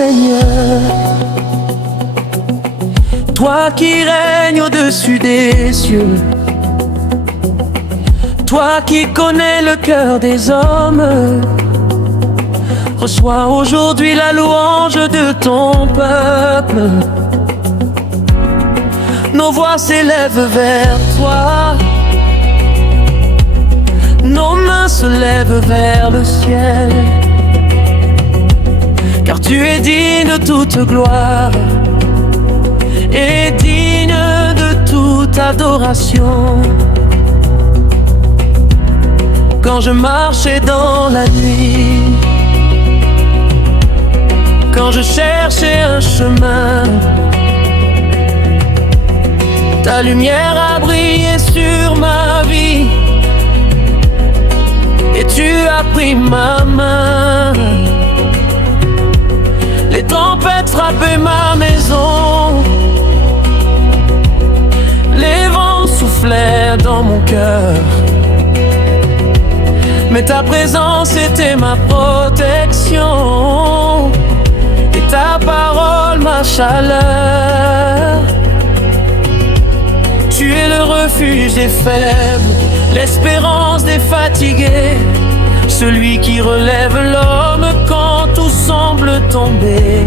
Seigneur. Toi qui règnes au-dessus des cieux, toi qui connais le cœur des hommes, reçois aujourd'hui la louange de ton peuple. Nos voix s'élèvent vers toi, nos mains se lèvent vers le ciel, car tu es digne de toute gloire et digne de toute adoration. Quand je marchais dans la nuit, quand je cherchais un chemin, ta lumière a brillé sur ma vie et tu as pris ma main. Les tempêtes frappaient ma maison, les vents soufflaient dans mon cœur, mais ta présence était ma protection et ta parole ma chaleur. Tu es le refuge des faibles, l'espérance des fatigués, celui qui relève l'homme quand tout semble tomber.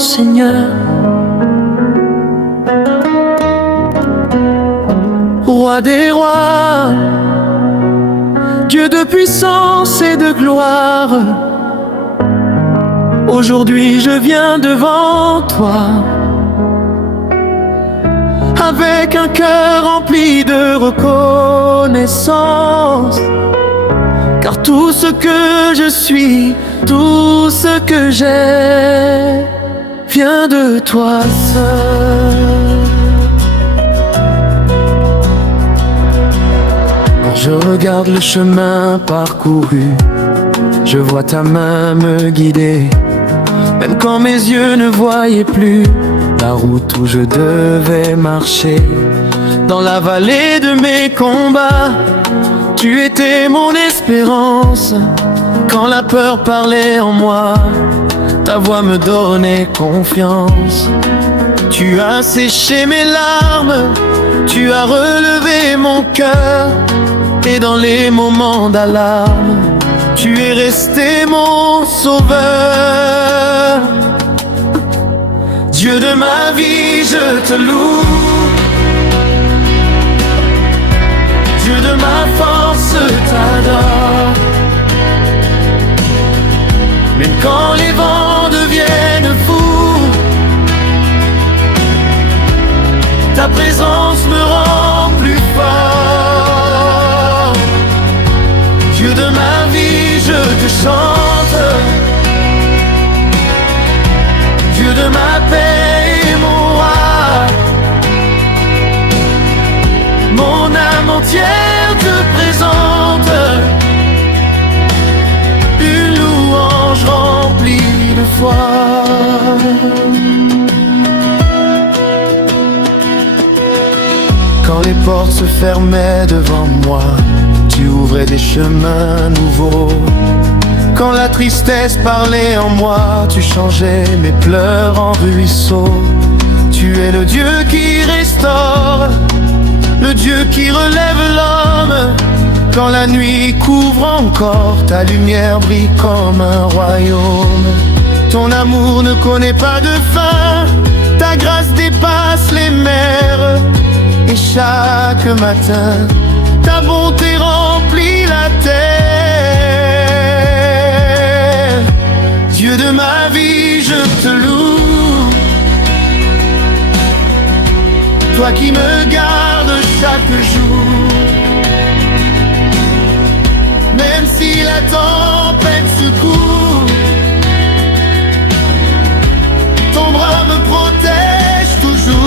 Seigneur. Roi des rois, Dieu de puissance et de gloire, aujourd'hui je viens devant toi avec un cœur rempli de reconnaissance, car tout ce que je suis, tout ce que j'ai, vient de toi seul. Quand je regarde le chemin parcouru, je vois ta main me guider. Même quand mes yeux ne voyaient plus la route où je devais marcher, dans la vallée de mes combats, tu étais mon espérance. Quand la peur parlait en moi, ta voix me donnait confiance. Tu as séché mes larmes, tu as relevé mon cœur, et dans les moments d'alarme, tu es resté mon sauveur. Dieu de ma vie, je te loue. Dieu de ma force, t'adore. Même quand les vents deviennent fous, ta présence me rend plus fort. Dieu de ma vie, je te chante. Dieu de ma paix et mon roi, mon âme entière te présente une louange remplie de foi. Quand les portes se fermaient devant moi, tu ouvrais des chemins nouveaux. Quand la tristesse parlait en moi, tu changeais mes pleurs en ruisseaux. Tu es le Dieu qui restaure, le Dieu qui relève l'homme. Quand la nuit couvre encore, ta lumière brille comme un royaume. Ton amour ne connaît pas de fin, ta grâce dépasse les mers. Et chaque matin, ta bonté remplit la terre. Dieu de ma vie, je te loue. Toi qui me gardes chaque jour. Même si la tempête secoue, ton bras me protège toujours.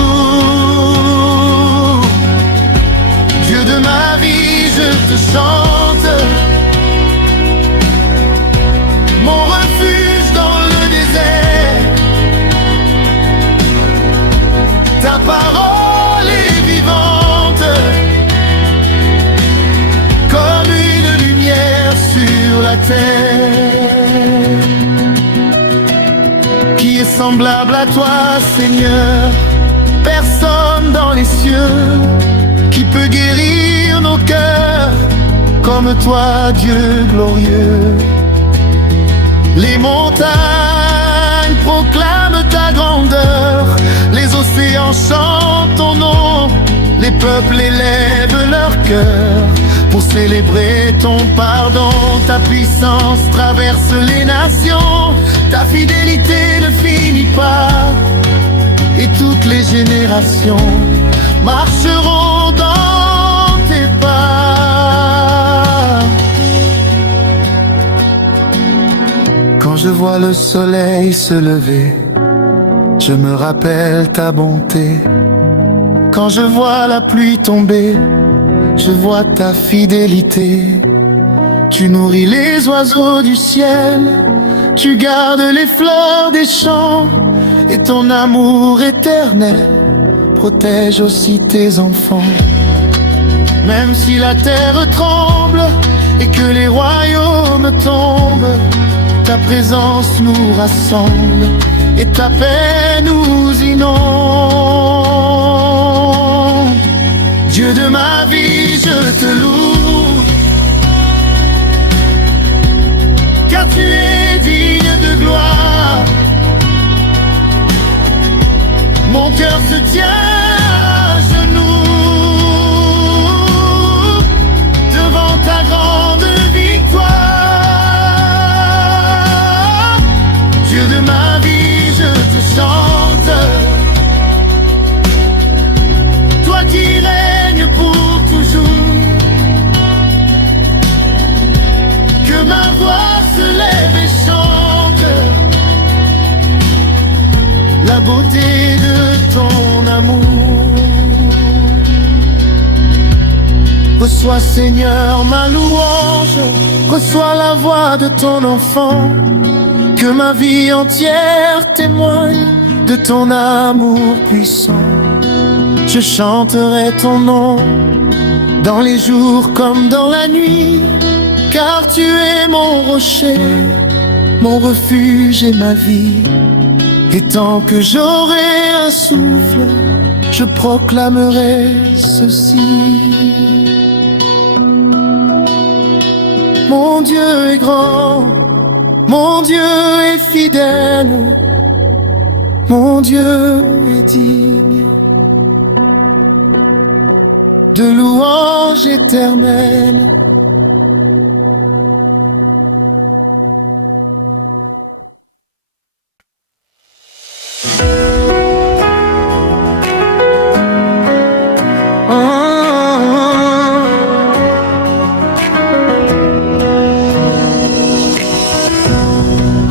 Dieu de ma vie, je te chante. Mon refuge dans le désert. Ta parole est vivante, comme une lumière sur la terre. Qui est semblable à toi, Seigneur? Personne dans les cieux qui peut guérir nos cœurs comme toi, Dieu glorieux. Les montagnes proclament ta grandeur, les océans chantent ton nom, les peuples élèvent leur cœur pour célébrer ton pardon. Ta puissance traverse les nations, ta fidélité ne finit pas, et toutes les générations marcheront dans tes pas. Quand je vois le soleil se lever, je me rappelle ta bonté. Quand je vois la pluie tomber, je vois ta fidélité. Tu nourris les oiseaux du ciel, tu gardes les fleurs des champs, et ton amour éternel protège aussi tes enfants. Même si la terre tremble et que les royaumes tombent, ta présence nous rassemble et ta paix nous inonde. Dieu de ma vie, je te loue, car tu es digne de gloire. cœur se tient à genoux devant ta grande victoire. Dieu de ma vie, je te chante, toi qui règnes pour toujours. Que ma voix se lève et chante la beauté de ton amour. Reçois Seigneur ma louange, reçois la voix de ton enfant. Que ma vie entière témoigne de ton amour puissant. Je chanterai ton nom dans les jours comme dans la nuit, car tu es mon rocher, mon refuge et ma vie. Et tant que j'aurai un souffle, je proclamerai ceci. Mon Dieu est grand, mon Dieu est fidèle, mon Dieu est digne de louange éternelle.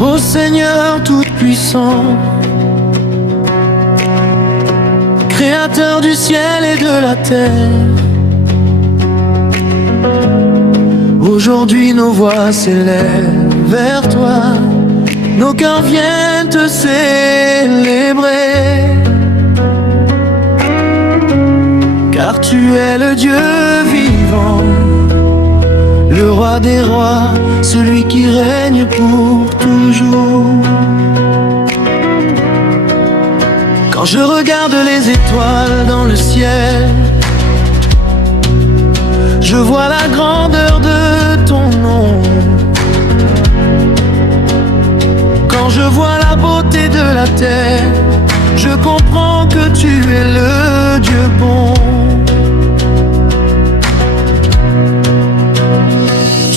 Ô Seigneur tout-puissant, Créateur du ciel et de la terre, aujourd'hui nos voix s'élèvent vers toi, nos cœurs viennent te célébrer, car tu es le Dieu vivant, le roi des rois, celui qui règne pour toujours. Quand je regarde les étoiles dans le ciel, je vois la grandeur de ton nom. Quand je vois la beauté de la terre, je comprends que tu es le Dieu bon.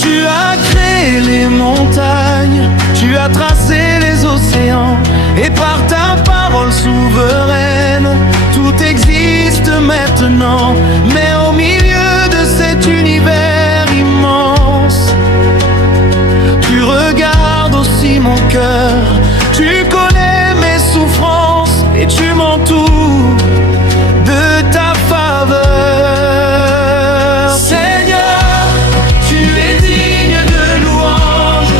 Tu as créé les montagnes, tu as tracé les océans, et par ta parole souveraine, tout existe maintenant. Mais au milieu de cet univers immense, tu regardes aussi mon cœur, tu connais mes souffrances et tu m'entoures de ta faveur. Seigneur, tu es digne de louange,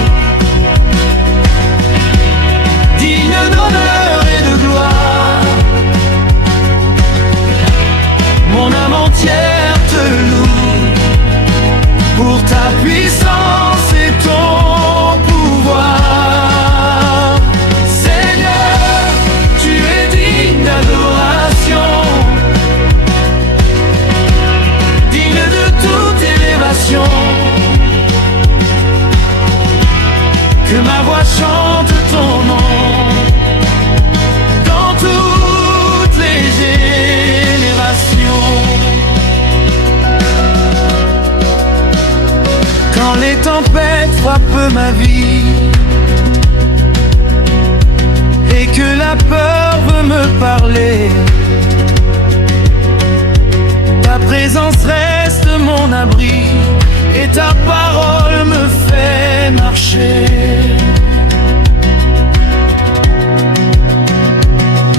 digne d'honneur et de gloire. Mon âme entière te loue pour ta puissance et ton pouvoir. Seigneur, tu es digne d'adoration, digne de toute élévation. Que ma voix chante ton nom dans toutes les générations. Quand les tempêtes frappent ma vie et que la peur veut me parler, ta présence reste mon abri et ta parole me fait marcher.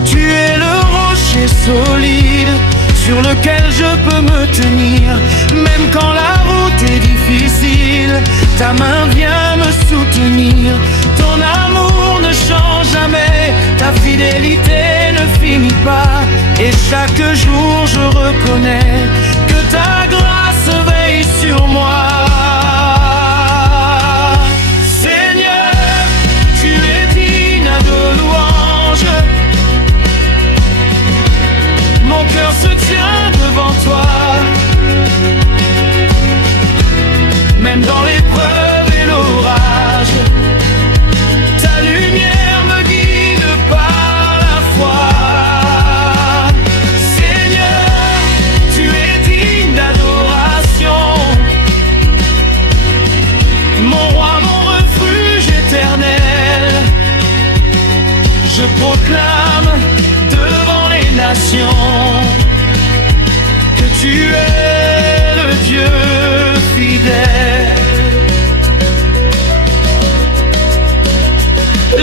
Tu es le rocher solide sur lequel je peux me tenir, même quand la route est difficile, ta main vient me soutenir. Ton amour ne change jamais, ta fidélité ne finit pas, et chaque jour je reconnais que ta grâce veille sur moi. Seigneur, tu es digne de louange, mon cœur se tient devant toi. Même dans l'épreuve et l'orage, ta lumière me guide par la foi. proclame devant les nations que tu es le Dieu fidèle.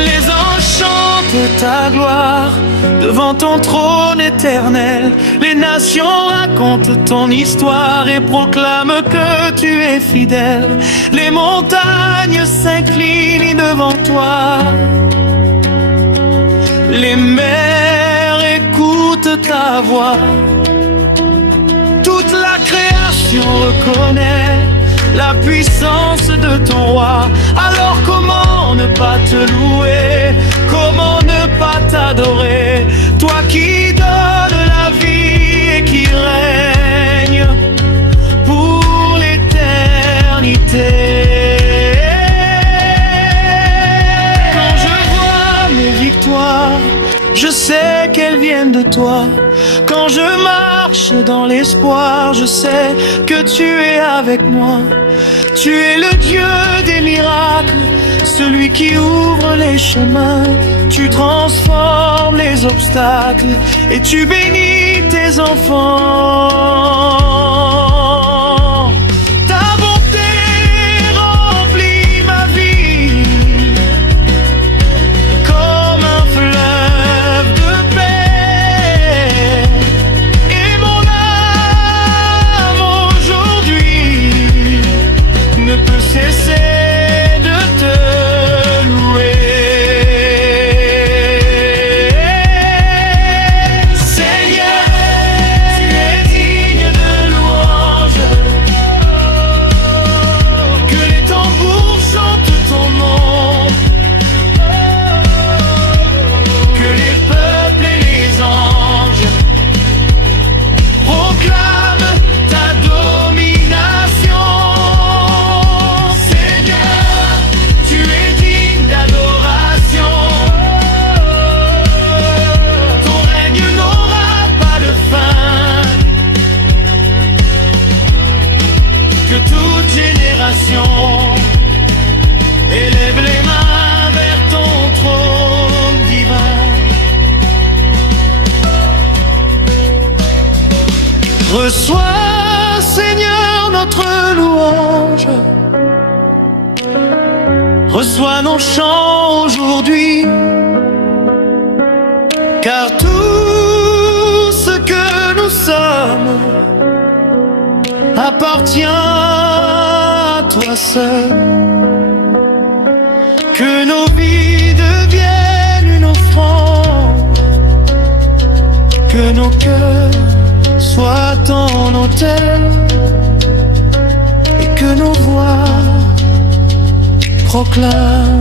Les anges chantent ta gloire devant ton trône éternel. Les nations racontent ton histoire et proclament que tu es fidèle. Les montagnes s'inclinent devant toi. Les mers écoutent ta voix. Toute la création reconnaît la puissance de ton roi. Alors comment ne pas te louer? Comment ne pas t'adorer? Toi qui donnes la vie et qui règnes pour l'éternité. Quand je vois mes victoires, je sais qu'elles viennent de toi. Quand je marche dans l'espoir, je sais que tu es avec moi. Tu es le Dieu des miracles, celui qui ouvre les chemins. Tu transformes les obstacles et tu bénis tes enfants. Ta bonté remplit ma vie comme un fleuve de paix. Et mon âme aujourd'hui ne peut cesser de te louer. Seigneur, tu es digne de louange. Que les tambours chantent ton nom. Que les peuples et les anges proclament ta domination. Seigneur, tu es digne d'adoration. Ton règne n'aura pas de fin. Que toute génération élève les mains vers ton trône divin. Reçois, Seigneur, notre louange. Reçois nos chants aujourd'hui. Car tout ce que nous sommes appartient à toi seul. Que nos vies deviennent une offrande. Que nos cœurs soient ton autel. Et que nos voix proclament